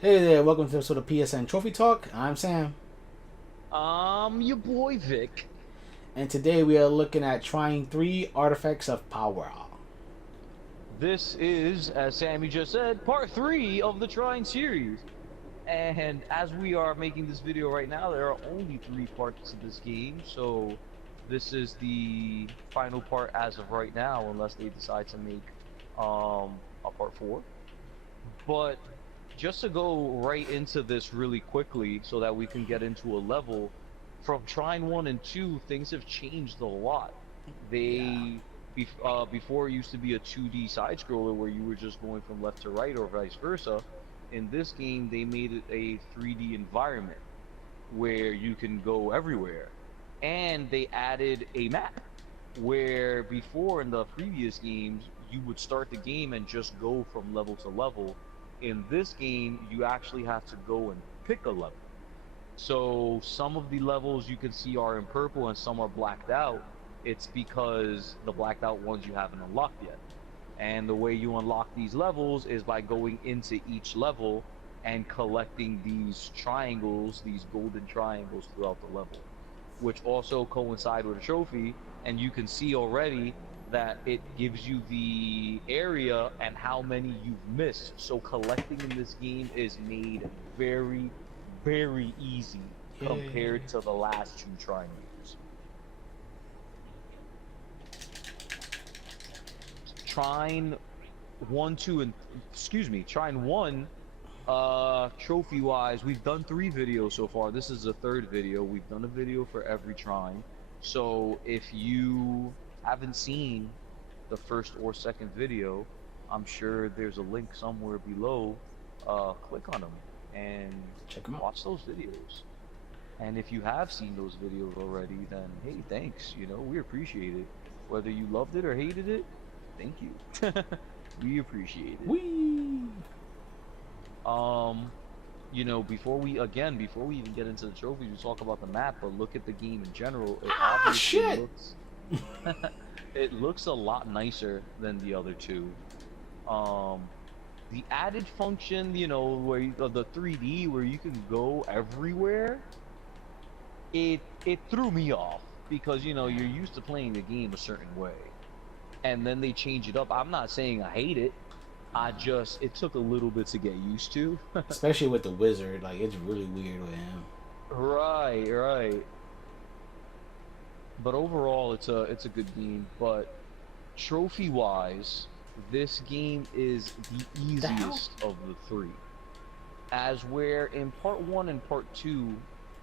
Hey there, welcome to the episode of PSN Trophy Talk. I'm Sam, Your boy Vic. and today we are looking at trying 3 artifacts of power. This is, as Sammy just said, part 3 of the Trine series. And as we are making this video right now, there are only 3 parts to this game, so this is the final part as of right now, unless they decide to make a part 4. But just to go right into this really quickly so that we can get into a level, from Trine 1 and 2, things have changed a lot. Yeah. Before it used to be a 2D side scroller where you were just going from left to right or vice versa. In this game, they made it a 3D environment where you can go everywhere. And they added a map where before in the previous games, you would start the game and just go from level to level. In this game, you actually have to go and pick a level. So some of the levels you can see are in purple and some are blacked out. It's because the blacked out ones you haven't unlocked yet. And the way you unlock these levels is by going into each level and collecting these triangles, these golden triangles throughout the level, which also coincide with a trophy. And you can see already that it gives you the area and how many you've missed. So collecting in this game is made very, very easy Yay. compared to the last 2 triangles. Trine 1, 2, and excuse me, Trine 1, trophy wise, we've done 3 videos so far. This is the 3rd video. We've done a video for every Trine. So if you haven't seen the first or second video, I'm sure there's a link somewhere below. Click on them and Check them out. watch those videos. And if you have seen those videos already, then hey, thanks. You know, we appreciate it. Whether you loved it or hated it, thank you. We appreciate it. Whee! Um, before we even get into the trophies, we talk about the map, but look at the game in general. It Ah, obviously shit! looks it looks a lot nicer than the other 2. Um, the added function, where the 3D where you can go everywhere, it threw me off because you're used to playing the game a certain way, and then they change it up. I'm not saying I hate it. It took a little bit to get used to. Especially with the wizard, like it's really weird with him. Right, right. But overall, it's a good game. But trophy wise, this game is the The hell? easiest of the 3. As where in part 1 and part 2,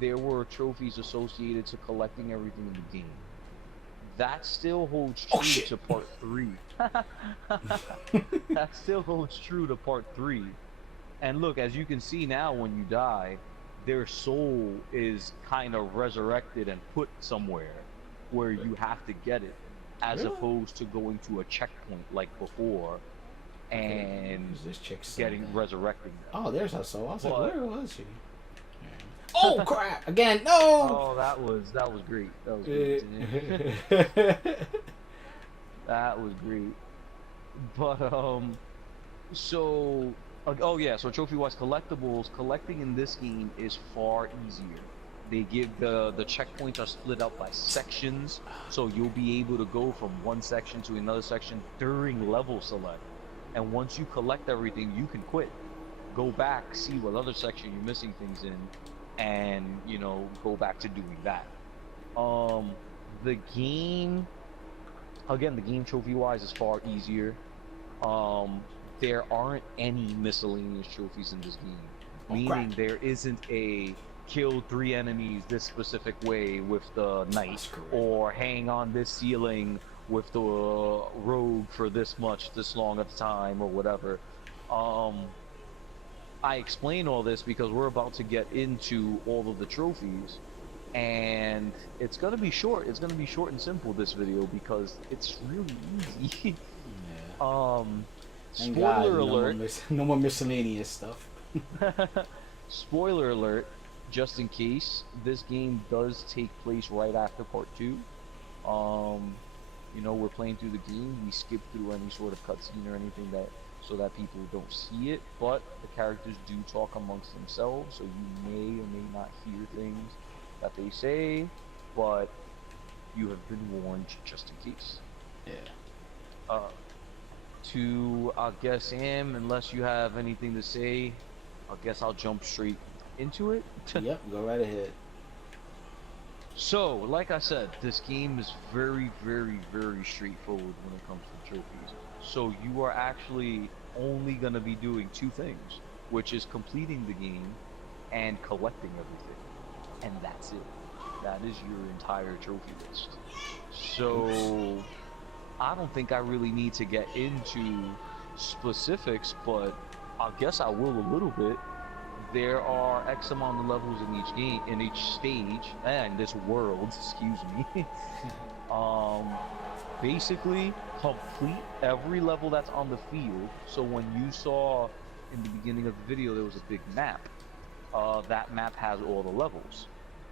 there were trophies associated to collecting everything in the game. That still holds Oh true shit! to part 3. That still holds true to part 3. And look, as you can see now, when you die, their soul is kind of resurrected and put somewhere where you have to get it, as Really? opposed to going to a checkpoint like before Okay, and who's this chick so getting bad? resurrecting them. Oh, there's her soul. I was like, But where was she? Oh crap! Again, no! oh, that was great. That was great. That was great. But so oh yeah, so trophy wise collectibles, collecting in this game is far easier. They give the checkpoints are split up by sections, so you'll be able to go from one section to another section during level select. And once you collect everything, you can quit, go back, see what other section you're missing things in, and go back to doing that. um the game, again, the game trophy wise is far easier. um there aren't any miscellaneous trophies in this game, Oh crap! meaning there isn't a kill 3 enemies this specific way with the I knight, screwed it. or hang on this ceiling with the rogue for this long of time, or whatever. I explain all this because we're about to get into all of the trophies, and it's gonna be short. It's gonna be short and simple, this video, because it's really easy. Yeah. um Thank God, Spoiler no more alert. no more miscellaneous stuff. Spoiler alert, just in case, this game does take place right after part 2. um we're playing through the game. We skip through any sort of cutscene or anything that so that people don't see it, but the characters do talk amongst themselves, so you may or may not hear things that they say, but you have been warned just in case. Yeah. Uh, to, I guess, Am, unless you have anything to say, I guess I'll jump straight into it. Yep. Go right ahead. So, like I said, this game is very, very, very straightforward when it comes to trophies. So you are actually only going to be doing two things, which is completing the game and collecting everything. And that's it. That is your entire trophy list. So I don't think I really need to get into specifics, but I guess I will a little bit. There are X amount of levels in each game, in each stage, and this world, excuse me. um, Basically, complete every level that's on the field. So when you saw in the beginning of the video, there was a big map. That map has all the levels.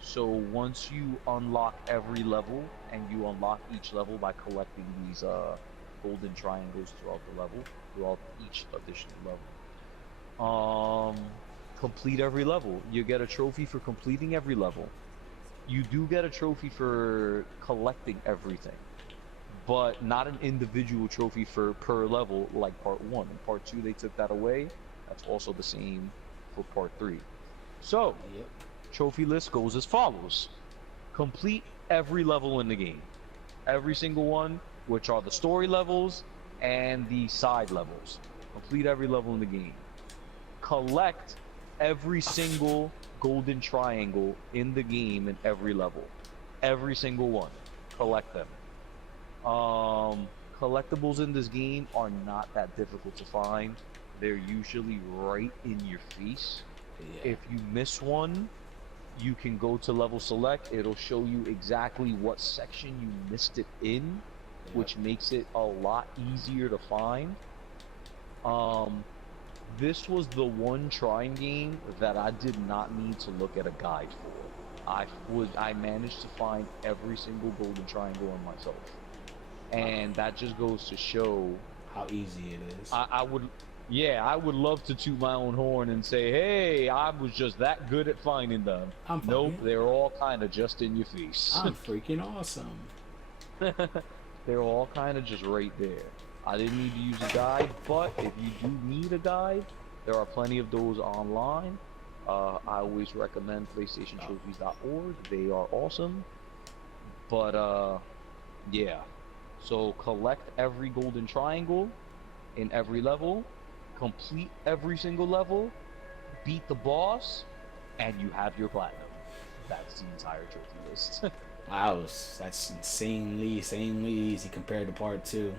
So once you unlock every level, and you unlock each level by collecting these golden triangles throughout the level, throughout each additional level. Complete every level. You get a trophy for completing every level. You do get a trophy for collecting everything, but not an individual trophy for per level like part 1. In part 2 they took that away. That's also the same for part 3. So, Yep. trophy list goes as follows. Complete every level in the game. Every single one, which are the story levels and the side levels. Complete every level in the game. Collect every single golden triangle in the game in every level. Every single one. Collect them. Collectibles in this game are not that difficult to find. They're usually right in your face. Yeah. If you miss one, you can go to level select. It'll show you exactly what section you missed it in, Yep. which makes it a lot easier to find. This was the one Trine game that I did not need to look at a guide for. I managed to find every single golden triangle on myself. And that just goes to show how easy it is. I would love to toot my own horn and say, hey, I was just that good at finding them. Nope, they're all kind of just in your face. I'm freaking awesome. They're all kind of just right there. I didn't need to use a guide, but if you do need a guide, there are plenty of those online. I always recommend PlayStationTrophies.org. They are awesome. But yeah. So collect every golden triangle in every level, complete every single level, beat the boss, and you have your platinum. That's the entire trophy list. Wow, that's insanely easy compared to part 2.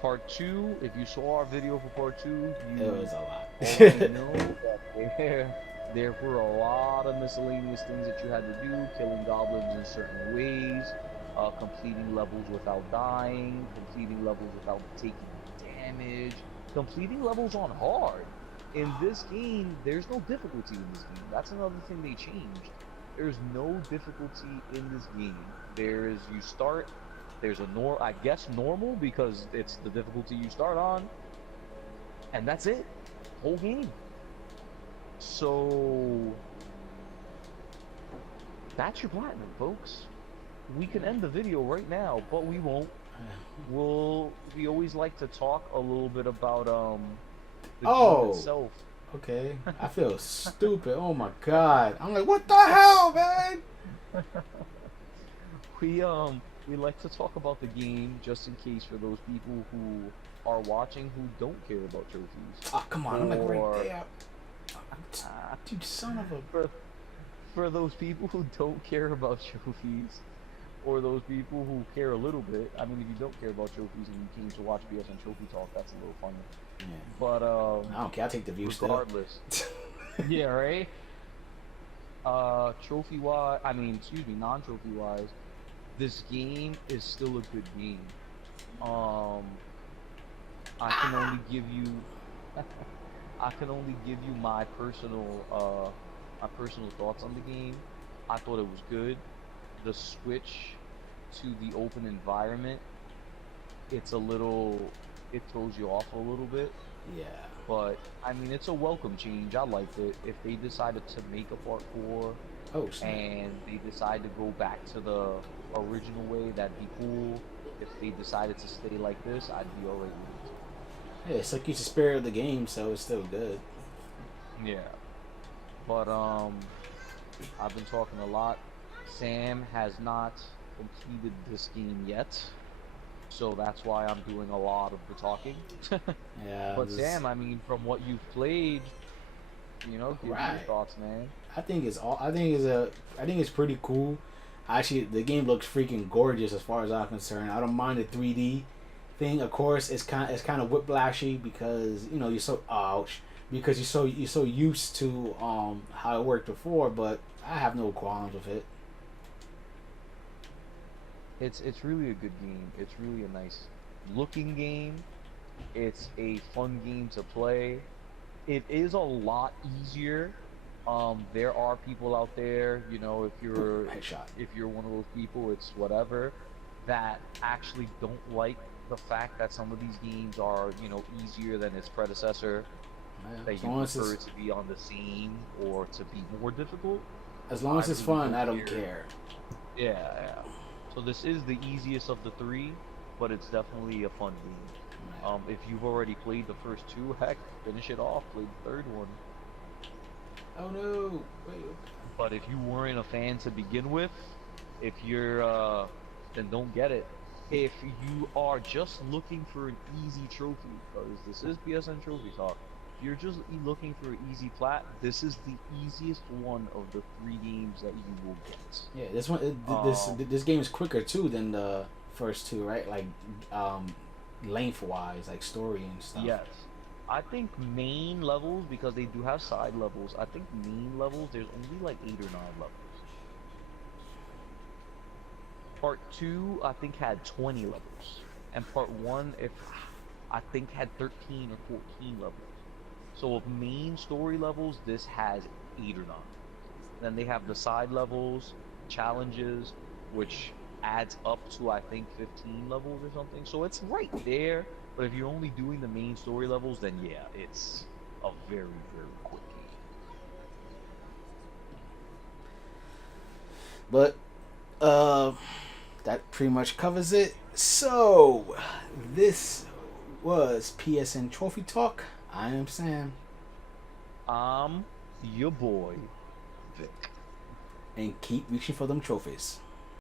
Part 2, if you saw our video for part 2, It was a lot. already know that there were a lot of miscellaneous things that you had to do, killing goblins in certain ways, completing levels without dying, completing levels without taking damage, completing levels on hard. In this game, there's no difficulty in this game. That's another thing they changed. There's no difficulty in this game. There's I guess normal, because it's the difficulty you start on, and that's it. Whole game. So that's your platinum, folks. We can end the video right now, but we won't. We always like to talk a little bit about the game itself. Okay. I feel stupid. Oh my god. I'm like, what the hell, man? We like to talk about the game just in case for those people who are watching who don't care about trophies. Oh, come on. I'm like right there. Dude, son of a... For those people who don't care about trophies, or those people who care a little bit. I mean, if you don't care about trophies and you came to watch PSN Trophy Talk, that's a little funny. Yeah. But I don't care. I'll take the views regardless. Yeah, right? Trophy-wise, non-trophy wise, this game is still a good game. I can only give you my personal thoughts on the game. I thought it was good. The switch to the open environment, it's a little it throws you off a little bit. Yeah. But I mean, it's a welcome change. I liked it. If they decided to make a part four Oh snap. and they decide to go back to the original way, that'd be cool. If they decided to stay like this, I'd be alright with Yeah, it's like it's the spirit of the game, so it's still good. it. Yeah. But I've been talking a lot. Sam has not completed this game yet, so that's why I'm doing a lot of the talking. Yeah. But Sam, I mean, from what you've played, give me your Right. thoughts, man. I think it's all. I think it's pretty cool. Actually, the game looks freaking gorgeous as far as I'm concerned. I don't mind the 3D thing. Of course, it's kind of whiplashy because you're so ouch because you're so used to how it worked before. But I have no qualms with it. It's really a good game. It's really a nice looking game. It's a fun game to play. It is a lot easier. There are people out there, if Boom, you're headshot. if you're one of those people, it's whatever, that actually don't like the fact that some of these games are, easier than its predecessor, Yeah, that you prefer it to be on the same or to be more difficult. as long I as it's really fun, don't I don't care. care. Yeah, yeah. So this is the easiest of the three, but it's definitely a fun game. If you've already played the first two, heck, finish it off, play the third one. Oh no! Wait. But if you weren't a fan to begin with, if you're then don't get it. If you are just looking for an easy trophy, because this is PSN Trophy Talk, if you're just looking for an easy plat, this is the easiest one of the three games that you will get. Yeah, this one, this game is quicker too than the first two, right? Like, lengthwise, like story and stuff. Yes. I think main levels, because they do have side levels, I think main levels, there's only like 8 or 9 levels. Part 2, I think, had 20 levels. And Part 1, if I think, had 13 or 14 levels. So of main story levels, this has 8 or 9. Then they have the side levels, challenges, which adds up to, I think, 15 levels or something. So it's right there. But if you're only doing the main story levels, then yeah, it's a very, very quick game. But that pretty much covers it. So this was PSN Trophy Talk. I am Sam, Your boy, Vic. and keep reaching for them trophies.